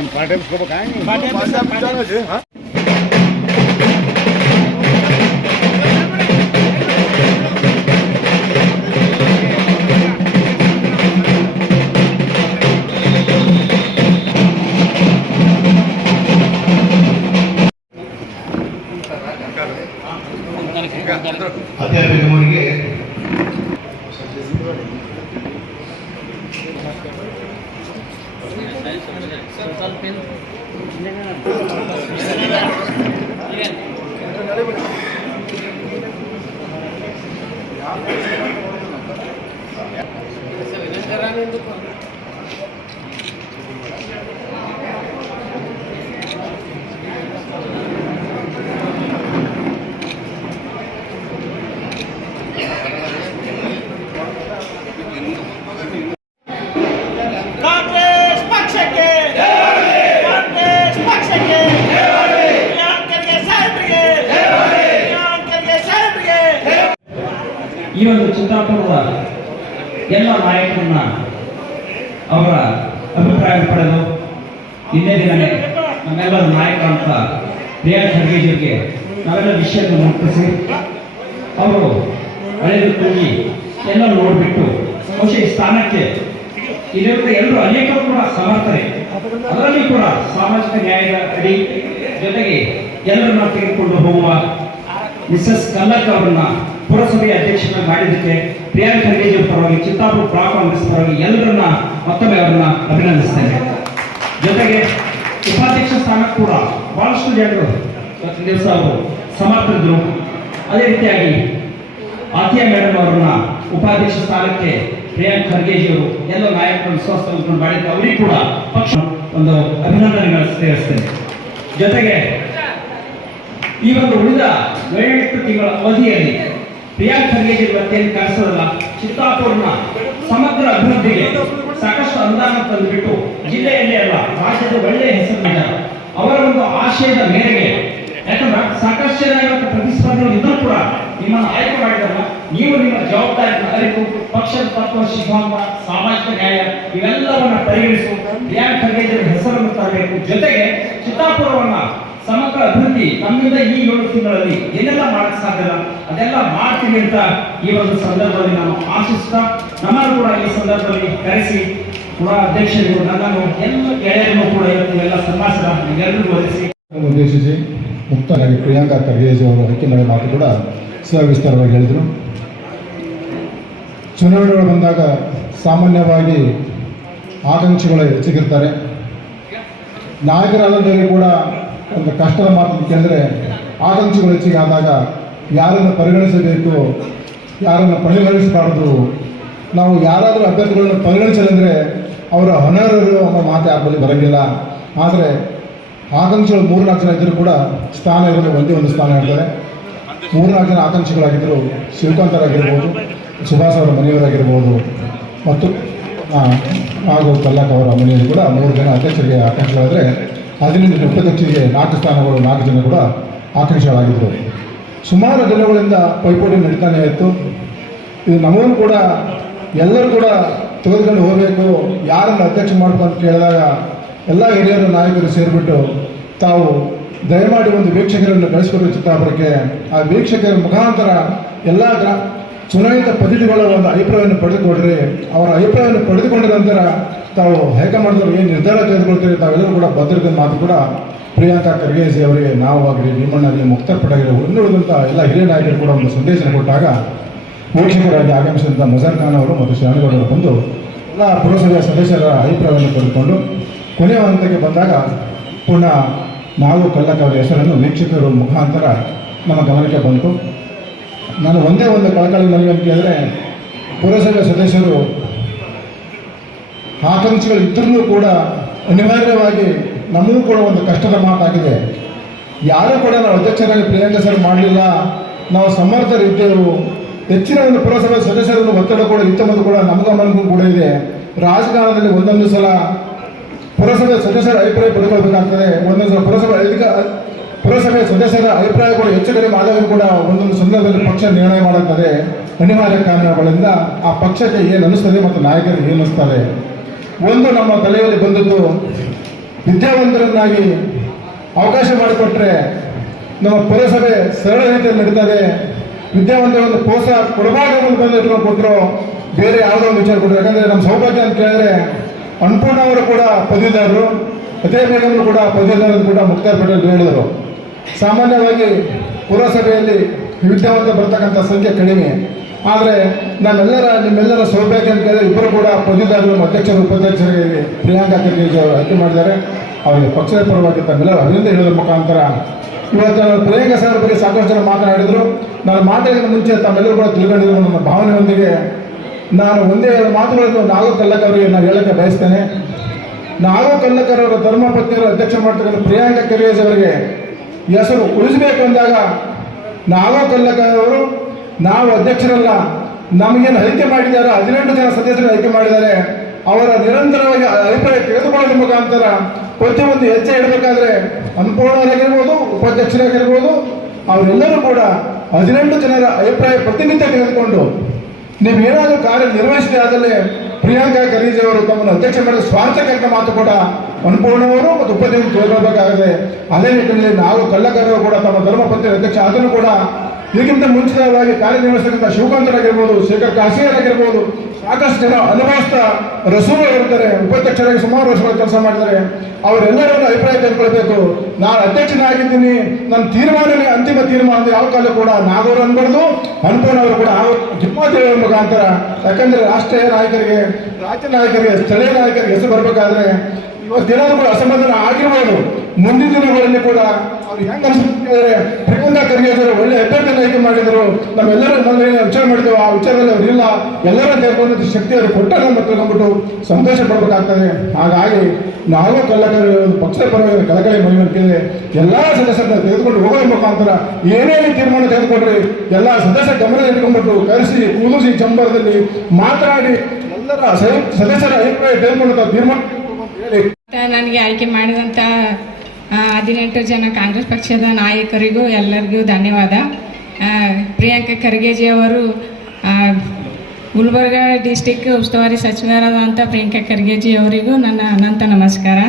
ಏನು part time ಹೋಗ್ಬೇಕಾ ಅಧ್ಯಾಪಕರಿಗೆ ಕಾಂಗ್ರೆಸ್ ಈ ಒಂದು ಚಿತ್ತಾಪುರದ ಎಲ್ಲ ನಾಯಕರನ್ನ ಅವರ ಅಭಿಪ್ರಾಯ ಪಡೆದು ನಿನ್ನೆ ದಿನವೇ ನಮ್ಮೆಲ್ಲರ ನಾಯಕರಂತ ಪ್ರಿಯಾ ಖರ್ಗೇಜಿಗೆ ನಾವೆಲ್ಲ ವಿಷಯವನ್ನು ಮುಟ್ಟಿಸಿ ಅವರು ಅಳೆದು ತುಂಬಿ ಎಲ್ಲ ನೋಡಿಬಿಟ್ಟು ಬಹುಶಃ ಈ ಸ್ಥಾನಕ್ಕೆ ಇದರಿಂದ ಎಲ್ಲರೂ ಅನೇಕರು ಕೂಡ ಸಮರ್ಥರೆ. ಅದರಲ್ಲಿ ಕೂಡ ಸಾಮಾಜಿಕ ನ್ಯಾಯದ ಅಡಿ ಜೊತೆಗೆ ಎಲ್ಲರನ್ನ ತೆಗೆದುಕೊಂಡು ಹೋಗುವ ಮಿಸ್ಸಸ್ ಕಲ್ಲಕ್ ಅವರನ್ನ ಪುರಸಭೆಯ ಅಧ್ಯಕ್ಷರನ್ನ ಮಾಡಿದ್ದಕ್ಕೆ ಪ್ರಿಯಾಂಕ್ ಖರ್ಗೆಜಿ ಪರವಾಗಿ, ಚಿತ್ತಾಪುರ ಬ್ಲಾಕ್ ಕಾಂಗ್ರೆಸ್ ಪರವಾಗಿ ಎಲ್ಲರನ್ನ ಮತ್ತೊಮ್ಮೆ ಅವರನ್ನ ಅಭಿನಂದಿಸ್ತೇನೆ. ಜೊತೆಗೆ ಉಪಾಧ್ಯಕ್ಷ ಸ್ಥಾನ ಕೂಡ ಬಹಳಷ್ಟು ಜನರು ದಿವಸ ಅವರು ಸಮರ್ಥರಿದ್ರು ಅದೇ ರೀತಿಯಾಗಿ ಆತಿಯಾ ಮೇಡಮ್ ಅವರನ್ನ ಉಪಾಧ್ಯಕ್ಷ ಸ್ಥಾನಕ್ಕೆ ಪ್ರಿಯಾಂಕ್ ಖರ್ಗೆಜಿ ಅವರು ಎಲ್ಲ ನಾಯಕರು ವಿಶ್ವಾಸ ಮಾಡಿದ್ದು ಅವರಿಗೆ ಕೂಡ ಪಕ್ಷ ಒಂದು ಅಭಿನಂದನೆಗಳನ್ನು ಸೇರಿಸ್ತೇನೆ ಜೊತೆಗೆ ಈ ಒಂದು ಉಳಿದ ಏಳೆಂಟು ತಿಂಗಳ ಅವಧಿಯಲ್ಲಿ ಪ್ರಿಯಾಂಕ್ ಖರ್ಗೆಗೆ ಇವತ್ತೇನು ಕಳಿಸೋದಲ್ಲ ಚಿತ್ತಾಪುರನ ಸಮಗ್ರ ಅಭಿವೃದ್ಧಿಗೆ ಸಾಕಷ್ಟು ಅನುದಾನ ತಂದುಬಿಟ್ಟು ಜಿಲ್ಲೆಯಲ್ಲಿ ಅಲ್ಲ, ರಾಜ್ಯದ ಒಳ್ಳೆಯ ಹೆಸರು ಅವರ ಒಂದು ಆಶಯದ ಮೇರೆಗೆ, ಯಾಕಂದ್ರೆ ಸಾಕಷ್ಟು ಜನ ಇವತ್ತು ಪ್ರತಿಸ್ಪರ್ಧಿಗಳು ಇದ್ರೂ ಕೂಡ ನಿಮ್ಮನ್ನು ಆಯ್ಕೆ ಮಾಡಿದಾಗ ನೀವು ನಿಮ್ಮ ಜವಾಬ್ದಾರಿಯನ್ನು ಅರಿತು ಪಕ್ಷದ ತತ್ವ, ಸಿದ್ಧಾಂತ, ಸಾಮಾಜಿಕ ನ್ಯಾಯ, ಇವೆಲ್ಲವನ್ನ ಪರಿಗಣಿಸು. ಪ್ರಿಯಾಂಕ್ ಖರ್ಗೆ ಹೆಸರನ್ನು ತರಬೇಕು. ಜೊತೆಗೆ ಚಿತ್ತಾಪುರವನ್ನ ಸಮಗ್ರ ಅಭಿವೃದ್ಧಿ ನಮ್ಮಿಂದ ಈ ಏಳು ತಿಂಗಳಲ್ಲಿ ಏನೆಲ್ಲ ಮಾಡಕ್ ಸಾಧ್ಯ ಅದೆಲ್ಲ ಮಾಡ್ತೀವಿ ಅಂತ ಈ ಒಂದು ಸಂದರ್ಭದಲ್ಲಿ ನಾನು ಆಶಿಸ್ತಾ, ನಮ್ಮನ್ನು ಕೂಡ ಈ ಸಂದರ್ಭದಲ್ಲಿ ಕರೆಸಿ, ಕೂಡ ಅಧ್ಯಕ್ಷರು ನನ್ನನ್ನು, ಎಲ್ಲ ಗೆಳೆಯರನ್ನು ಕೂಡ ಇವತ್ತು ಎಲ್ಲ ಸಂಭಾಷಣ ಎಲ್ಲರಿಗೂ ಒದಗಿಸಿ. ಉದ್ದೇಶಿಸಿ ಮುಕ್ತವಾಗಿ ಪ್ರಿಯಾಂಕಾ ಖರ್ಗೆಜಿ ಅವರು ಆಯ್ಕೆ ಮಾಡಿದ ಮಾತು ಕೂಡ ಸವಿಸ್ತಾರವಾಗಿ ಹೇಳಿದರು. ಚುನಾವಣೆಗಳು ಬಂದಾಗ ಸಾಮಾನ್ಯವಾಗಿ ಆಕಾಂಕ್ಷೆಗಳು ಹೆಚ್ಚಿಗಿರ್ತಾರೆ. ನಾಯಕರಾದವರಿಗೆ ಕೂಡ ಒಂದು ಕಷ್ಟದ ಮಾತು ಅಂದರೆ ಆಕಾಂಕ್ಷೆಗಳು ಹೆಚ್ಚಿಗೆ ಆದಾಗ ಯಾರನ್ನು ಪರಿಗಣಿಸಬೇಕು, ಯಾರನ್ನು ಪರಿಗಣಿಸಬಾರದು, ನಾವು ಯಾರಾದರೂ ಅಭ್ಯರ್ಥಿಗಳನ್ನು ಪರಿಗಣಿಸಲೆಂದರೆ ಅವರ ಹೊನರರು ಅನ್ನೋ ಮಾತು ಯಾರಲ್ಲಿ ಬರೋಂಗಿಲ್ಲ. ಆದರೆ ಆಕಾಂಕ್ಷಿಗಳು ಮೂರ್ನಾಲ್ಕು ಜನ ಇದ್ದರೂ ಕೂಡ ಸ್ಥಾನ ಇರೋದು ಒಂದೇ ಒಂದು ಸ್ಥಾನ ಇರ್ತಾರೆ ಮೂರ್ನಾಲ್ಕು ಜನ ಆಕಾಂಕ್ಷಿಗಳಾಗಿದ್ದರು ಶಿವಕಾಂತರಾಗಿರ್ಬೋದು ಸುಭಾಷ್ ಅವರ ಮನೆಯವರಾಗಿರ್ಬೋದು ಮತ್ತು ಹಾಗೂ ಕಲ್ಲಕ್ ಅವರ ಮನೆಯಲ್ಲಿ ಕೂಡ ಮೂರು ಜನ ಅಧ್ಯಕ್ಷರಿಗೆ ಆಕಾಂಕ್ಷಿಗಳಾದರೆ ಹದಿನೈದು ಉಪಾಧ್ಯಕ್ಷರಿಗೆ ನಾಲ್ಕು ಸ್ಥಾನಗಳು, ನಾಲ್ಕು ಜನ ಕೂಡ ಆಕಾಂಕ್ಷಿಗಳಾಗಿದ್ದರು ಸುಮಾರು ದಿನಗಳಿಂದ ಪೈಪೋಟಿ ನಡೀತಾನೆ ಇತ್ತು. ಇದು ನಮಗೂ ಕೂಡ, ಎಲ್ಲರೂ ಕೂಡ ತೆಗೆದುಕೊಂಡು ಹೋಗಬೇಕು, ಯಾರನ್ನು ಅಧ್ಯಕ್ಷ ಮಾಡಬೇಕು ಅಂತ ಕೇಳಿದಾಗ ಎಲ್ಲ ಹಿರಿಯರ, ನಾಯಕರು ಸೇರಿಬಿಟ್ಟು ತಾವು ದಯಮಾಡಿ ಒಂದು ವೀಕ್ಷಕರನ್ನು ಕಳಿಸ್ಕೊಡ್ಬೇಕು ಚಿತ್ತಾಪುರಕ್ಕೆ. ಆ ವೀಕ್ಷಕರ ಮುಖಾಂತರ ಎಲ್ಲ ಗ್ರಾ ಚುನಾಯಿತ ಪ್ರತಿನಿಧಿಗಳ ಒಂದು ಅಭಿಪ್ರಾಯವನ್ನು ಪಡೆದುಕೊಡ್ರಿ ಅವರ ಅಭಿಪ್ರಾಯವನ್ನು ಪಡೆದುಕೊಂಡ ನಂತರ ತಾವು ಹೈಕಮಾಂಡ್ದವರು ಏನು ನಿರ್ಧಾರ ತೆಗೆದುಕೊಳ್ತೀರಿ ತಾವೆಲ್ಲರೂ ಕೂಡ ಭದ್ರತೆ ಮಾತು ಕೂಡ ಪ್ರಿಯಾಂಕಾ ಖರ್ಗೆಜಿ ಅವರಿಗೆ ನಾವು ಆಗಲಿ ಭೀಮಣ್ಣಾಗಲಿ ಮುಕ್ತಾರ್ ಪಟಾಗಲಿ ಇನ್ನುಳಿದಂಥ ಎಲ್ಲ ಹಿರಿಯ ನಾಯಕರು ಕೂಡ ಒಂದು ಸಂದೇಶ ಕೊಟ್ಟಾಗ ವೀಕ್ಷಕರಾಗಿ ಆಗಮಿಸಿದಂಥ ಮಜರ್ ಖಾನ್ ಅವರು ಮತ್ತು ಶ್ರೀರಾಮಗೌಡರು ಬಂದು ಎಲ್ಲ ಪುರಸಭೆಯ ಸದಸ್ಯರ ಅಭಿಪ್ರಾಯವನ್ನು ಪಡೆದುಕೊಂಡು ಕೊನೆಯ ಹಂತಕ್ಕೆ ಬಂದಾಗ ಪುನಃ ನಾವು ಕಲ್ಲಕ್ಕ ಅವರ ಹೆಸರನ್ನು ವೀಕ್ಷಕರ ಮುಖಾಂತರ ನಮ್ಮ ಗಮನಕ್ಕೆ ಬಂತು. ನಾನು ಒಂದೇ ಒಂದು ಕಳಕಳಿ ಮನವಿ ಅಂತ ಕೇಳಿದ್ರೆ ಪುರಸಭೆ ಸದಸ್ಯರು ಆಕಾಂಕ್ಷಿಗಳು ಇದ್ರೂ ಕೂಡ ಅನಿವಾರ್ಯವಾಗಿ ನಮಗೂ ಕೂಡ ಒಂದು ಕಷ್ಟದ ಮಾತಾಗಿದೆ. ಯಾರೂ ಕೂಡ ನಾವು ಅಧ್ಯಕ್ಷರಾಗಿ ಪ್ರಿಯಾಂಕ ಸರ್ ಮಾಡಲಿಲ್ಲ. ನಾವು ಸಮರ್ಥರಿದ್ದೆವು ಹೆಚ್ಚಿನ ಒಂದು ಪುರಸಭೆ ಸದಸ್ಯರನ್ನು ಒತ್ತಡ ಕೂಡ ಇತ್ತಮದು ಕೂಡ ಗಮನಕ್ಕೂ ಕೂಡ ಇದೆ. ರಾಜಕಾರಣದಲ್ಲಿ ಒಂದೊಂದು ಸಲ ಪುರಸಭೆ ಸದಸ್ಯರ ಅಭಿಪ್ರಾಯ ಪಡ್ಕೊಳ್ಬೇಕಾಗ್ತದೆ. ಒಂದೊಂದು ಸಲ ಪುರಸಭೆ ಅಧಿಕ ಪುರಸಭೆ ಸದಸ್ಯರ ಅಭಿಪ್ರಾಯಗಳು ಹೆಚ್ಚು ಕಡಿಮೆ ಆದಾಗೂ ಕೂಡ ಒಂದೊಂದು ಸಂದರ್ಭದಲ್ಲಿ ಪಕ್ಷ ನಿರ್ಣಯ ಮಾಡುತ್ತದೆ. ಅನಿವಾರ್ಯ ಕಾರಣಗಳಿಂದ ಆ ಪಕ್ಷಕ್ಕೆ ಏನು ಅನಿಸ್ತದೆ ಮತ್ತು ನಾಯಕರಿಗೆ ಏನು ಅನಿಸ್ತಾರೆ ಒಂದು ನಮ್ಮ ತಲೆಯಲ್ಲಿ ಬಂದದ್ದು ವಿದ್ಯಾವಂತರನ್ನಾಗಿ ಅವಕಾಶ ಮಾಡಿಕೊಟ್ರೆ ನಮ್ಮ ಪುರಸಭೆ ಸರಳ ರೀತಿಯಲ್ಲಿ ನಡೀತದೆ. ವಿದ್ಯಾವಂತರ ಒಂದು ಪ್ರೋತ್ಸಾಹ ಕೊಡಬಾರ್ದು ಒಂದು ಕೊಟ್ಟರು ಬೇರೆ ಯಾವುದೋ ಒಂದು ವಿಚಾರ ಕೊಟ್ಟರು ಯಾಕಂದರೆ ನಮ್ಮ ಸೌಭಾಗ್ಯ ಅಂತ ಕೇಳಿದ್ರೆ ಅನ್ಪೂರ್ಣ ಅವರು ಕೂಡ ಪದವೀಧರರು ಅದೇ ಬೇಗಮರು ಕೂಡ ಪದವೀಧರರು ಕೂಡ ಮುಕ್ತಾಯ ಪಟೇಲ್ ಹೇಳಿದರು. ಸಾಮಾನ್ಯವಾಗಿ ಪುರಸಭೆಯಲ್ಲಿ ವಿದ್ಯಾವಂತ ಬರ್ತಕ್ಕಂಥ ಸಂಖ್ಯೆ ಕಡಿಮೆ. ಆದರೆ ನಾವೆಲ್ಲರ ನಿಮ್ಮೆಲ್ಲರ ಸೌಭಾಗ್ಯ ಅಂತ ಕೇಳಿದ್ರೆ ಇಬ್ಬರು ಕೂಡ ಪದವೀಧರರು, ಅಧ್ಯಕ್ಷರು ಉಪಾಧ್ಯಕ್ಷರಿಗೆ ಪ್ರಿಯಾಂಕಾ ಖರ್ಗೆ ಅವರು ಆಯ್ಕೆ ಮಾಡಿದ್ದಾರೆ. ಅವರಿಗೆ ಪಕ್ಷದ ಪರವಾಗಿ ತಮ್ಮೆಲ್ಲರೂ ಅಭಿನಂದನೆ ಹೇಳೋದ್ರ ಮುಖಾಂತರ. ಇವತ್ತು ನಾನು ಪ್ರಿಯಾಂಕಾ ಸರ್ ಬಗ್ಗೆ ಸಾಕಷ್ಟು ಜನ ಮಾತನಾಡಿದರು. ನಾನು ಮಾತಾಡಿದ ಮುಂಚೆ ತಮ್ಮೆಲ್ಲರೂ ಕೂಡ ತಿಳ್ಕೊಂಡಿರೋ ನನ್ನ ಭಾವನೆಯೊಂದಿಗೆ ನಾನು ಒಂದೇ ಮಾತುಗಳನ್ನು ನಾಲ್ಕು ಕಲ್ಲಕ್ ಅವರಿಗೆ ನಾನು ಹೇಳಕ್ಕೆ ಬಯಸ್ತೇನೆ. ನಾಲ್ಕು ಕಲ್ಲಕರವರ ಧರ್ಮಪತ್ನಿಯರು ಅಧ್ಯಕ್ಷ ಮಾಡ್ತಕ್ಕಂಥ ಪ್ರಿಯಾಂಕಾ ಕೆರಿಯಸ್ ಅವರಿಗೆ ಹೆಸರು ಉಳಿಸಬೇಕು ಅಂದಾಗ ನಾಲ್ಕು ಕಲ್ಲಕ್ಕವರು ನಾವು ಅಧ್ಯಕ್ಷರಲ್ಲ, ನಮಗೇನು ಆಯ್ಕೆ ಮಾಡಿದ್ದಾರೆ, ಹದಿನೆಂಟು ಜನ ಸದಸ್ಯರು ಆಯ್ಕೆ ಮಾಡಿದ್ದಾರೆ, ಅವರ ನಿರಂತರವಾಗಿ ಅಭಿಪ್ರಾಯ ತೆಗೆದುಕೊಳ್ಳೋದ್ರ ಮುಖಾಂತರ ಪ್ರತಿಯೊಂದು ಹೆಜ್ಜೆ ಇಡಬೇಕಾದ್ರೆ ಅನ್ಪೂರ್ಣರಾಗಿರ್ಬೋದು ಉಪಾಧ್ಯಕ್ಷರಾಗಿರ್ಬೋದು, ಅವರೆಲ್ಲರೂ ಕೂಡ ಹದಿನೆಂಟು ಜನರ ಅಭಿಪ್ರಾಯ ಪ್ರತಿನಿತ್ಯ ತೆಗೆದುಕೊಂಡು ನೀವು ಏನಾದರೂ ಕಾರ್ಯ ನಿರ್ವಹಿಸಿದೆ ಆದಲ್ಲಿ ಪ್ರಿಯಾಂಕಾ ಖರೀಜ್ ಅವರು ತಮ್ಮನ್ನು ಅಧ್ಯಕ್ಷ ಮಾಡಿದ ಸ್ವಾರ್ಥಕರ್ತ ಮಾತು ಕೂಡ ಅನುಪೂರ್ಣವರು ಮತ್ತು ಉಪಾಧ್ಯಕ್ಷರು ತಿಳ್ಕೊಳ್ಬೇಕಾಗಿದೆ ಅದೇ ನಿಟ್ಟಿನಲ್ಲಿ ನಾವು ಕಳ್ಳಕರು ಕೂಡ ತಮ್ಮ ಧರ್ಮಪತ್ರ ಅಧ್ಯಕ್ಷ ಅದನ್ನು ಕೂಡ ಇದಕ್ಕಿಂತ ಮುಂಚಿತವಾಗಿ ಕಾರ್ಯನಿರ್ವಹಿಸತಕ್ಕಂಥ ಶಿವಕಾಂತರಾಗಿರ್ಬೋದು ಶೇಖರ್ ಕಾಸಿಯರಾಗಿರ್ಬೋದು ಸಾಕಷ್ಟು ಜನ ಅನುಭವಿಸ್ತಾ ರಸೂರು ಇರ್ತಾರೆ. ಉಪಾಧ್ಯಕ್ಷರಾಗಿ ಸುಮಾರು ವರ್ಷಗಳ ಕೆಲಸ ಮಾಡಿದ್ದಾರೆ. ಅವರೆಲ್ಲರನ್ನು ಅಭಿಪ್ರಾಯ ತೆಗೆದುಕೊಳ್ಬೇಕು ನಾನು ಅಧ್ಯಕ್ಷನಾಗಿದ್ದೀನಿ. ನನ್ನ ತೀರ್ಮಾನವೇ ಅಂತಿಮ ತೀರ್ಮಾನ ಯಾವ ಕಾಲ ಕೂಡ ನಾಗೂರು ಅನ್ಬಾರ್ದು. ಅನ್ಪೂರ್ಣ ಕೂಡ ಜಿಮ್ಮತ್ ಮುಖಾಂತರ. ಯಾಕಂದ್ರೆ ರಾಷ್ಟ್ರೀಯ ನಾಯಕರಿಗೆ, ರಾಜ್ಯ ನಾಯಕರಿಗೆ, ಸ್ಥಳೀಯ ನಾಯಕರಿಗೆ ಹೆಸರು ಬರಬೇಕಾದ್ರೆ ಇವತ್ತೇನಾದ್ರು ಕೂಡ ಅಸಮಾಧಾನ ಆಗಿರ್ಬೋದು. ಮುಂದಿನ ದಿನಗಳಲ್ಲಿ ಕೂಡ ಅವ್ರು ಹೆಂಗ್ ಅನ್ಸುತ್ತೆ ಪ್ರಿಯಾಂಕ ಖರ್ಗೆ ಒಳ್ಳೆ ಅಭ್ಯರ್ಥಿ ಆಯ್ಕೆ ಮಾಡಿದ್ರು. ನಾವೆಲ್ಲರೂ ಮೊದಲು ಏನು ವಿಚಾರ ಮಾಡ್ತೇವೆ ಆ ವಿಚಾರದಲ್ಲಿ ಇಲ್ಲ. ಎಲ್ಲರ ತೆಗೆದುಕೊಂಡ ಶಕ್ತಿ ಅವರು ಕೊಟ್ಟ ನಮ್ಮ ತಿಳ್ಕೊಂಡ್ಬಿಟ್ಟು ಸಂತೋಷ ಪಡಬೇಕಾಗ್ತದೆ. ಹಾಗಾಗಿ ನಾವು ಕಲ್ಲಕರು ಪಕ್ಷದ ಪರವಾಗಿ ಕಳಕಳಿ ಮನವಿ ಎಲ್ಲ ಸದಸ್ಯರನ್ನ ತೆಗೆದುಕೊಂಡು ಹೋಗೋ ಮುಖಾಂತರ ಏನೇ ತೀರ್ಮಾನ ತೆಗೆದುಕೊಂಡ್ರಿ ಎಲ್ಲ ಸದಸ್ಯರ ಗಮನ ಇಟ್ಕೊಂಡ್ಬಿಟ್ಟು ಕರೆಸಿ ಕೂಲಿಸಿ ಚಂಬರದಲ್ಲಿ ಮಾತನಾಡಿ ಎಲ್ಲರ ಸದಸ್ಯರ ಅಭಿಪ್ರಾಯ ತೆಗೆದುಕೊಂಡು ತೀರ್ಮಾನ ಹೇಳಿ. ನನಗೆ ಆಯ್ಕೆ ಮಾಡಿದಂಥ ಹದಿನೆಂಟು ಜನ ಕಾಂಗ್ರೆಸ್ ಪಕ್ಷದ ನಾಯಕರಿಗೂ ಎಲ್ಲರಿಗೂ ಧನ್ಯವಾದ. ಪ್ರಿಯಾಂಕ ಪ್ರಿಯಾಂಕಾ ಖರ್ಗೆಜಿ ಅವರು ಆ, ಗುಲ್ಬರ್ಗ ಡಿಸ್ಟಿಕ್ ಉಸ್ತುವಾರಿ ಸಚಿವರಾದಂಥ ಪ್ರಿಯಾಂಕಾ ಖರ್ಗೆಜಿ ಅವರಿಗೂ ನನ್ನ ಅನಂತ ನಮಸ್ಕಾರ.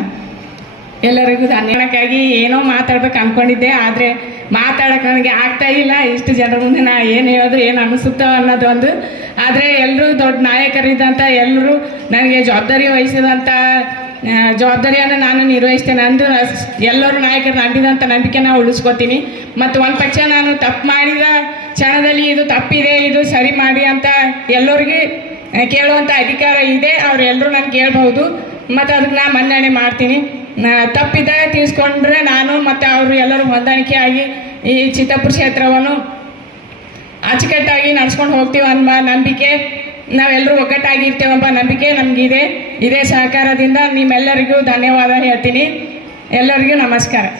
ಎಲ್ಲರಿಗೂ ಧನ್ಯವಾದಕ್ಕಾಗಿ ಏನೋ ಮಾತಾಡ್ಬೇಕು ಅಂದ್ಕೊಂಡಿದ್ದೆ ಆದರೆ ಮಾತಾಡೋಕೆ ನನಗೆ ಆಗ್ತಾ ಇಲ್ಲ. ಇಷ್ಟು ಜನರ ಮುಂದೆ ನಾ ಏನು ಹೇಳಿದ್ರು ಏನು ಅನಿಸುತ್ತೋ ಅನ್ನೋದು ಒಂದು. ಆದರೆ ಎಲ್ಲರೂ ದೊಡ್ಡ ನಾಯಕರಿದ್ದಂಥ ಎಲ್ಲರೂ ನನಗೆ ಜವಾಬ್ದಾರಿ ವಹಿಸಿದಂಥ ಜವಾಬ್ದಾರಿಯನ್ನು ನಾನು ನಿರ್ವಹಿಸ್ತೇನೆ ಅಂದು ಎಲ್ಲರೂ ನಾಯಕರು ನಂಬಿದಂಥ ನಾವು ಉಳಿಸ್ಕೊತೀನಿ. ಮತ್ತು ಒಂದು ಪಕ್ಷ ನಾನು ತಪ್ಪು ಮಾಡಿದ ಕ್ಷಣದಲ್ಲಿ ಇದು ತಪ್ಪಿದೆ, ಇದು ಸರಿ ಮಾಡಿ ಅಂತ ಎಲ್ಲರಿಗೆ ಕೇಳುವಂಥ ಅಧಿಕಾರ ಇದೆ ಅವರೆಲ್ಲರೂ ನಾನು ಕೇಳಬಹುದು ಮತ್ತು ಅದಕ್ಕೆ ನಾನು ಮನ್ನಣೆ ಮಾಡ್ತೀನಿ. ತಪ್ಪಿದಾಗ ತಿಳಿಸ್ಕೊಂಡ್ರೆ ನಾನು ಮತ್ತು ಅವರು ಎಲ್ಲರೂ ಹೊಂದಾಣಿಕೆ ಆಗಿ ಈ ಚಿತ್ತಾಪುರ ಕ್ಷೇತ್ರವನ್ನು ಅಚ್ಚುಕಟ್ಟಾಗಿ ನಡ್ಸ್ಕೊಂಡು ಹೋಗ್ತೀವಿ ಅನ್ನೋ ನಂಬಿಕೆ. ನಾವೆಲ್ಲರೂ ಒಗ್ಗಟ್ಟಾಗಿರ್ತೇವೆಂಬ ನಂಬಿಕೆ ನಮಗಿದೆ. ಇದೇ ಸಹಕಾರದಿಂದ ನಿಮ್ಮೆಲ್ಲರಿಗೂ ಧನ್ಯವಾದ ಹೇಳ್ತೀನಿ. ಎಲ್ಲರಿಗೂ ನಮಸ್ಕಾರ.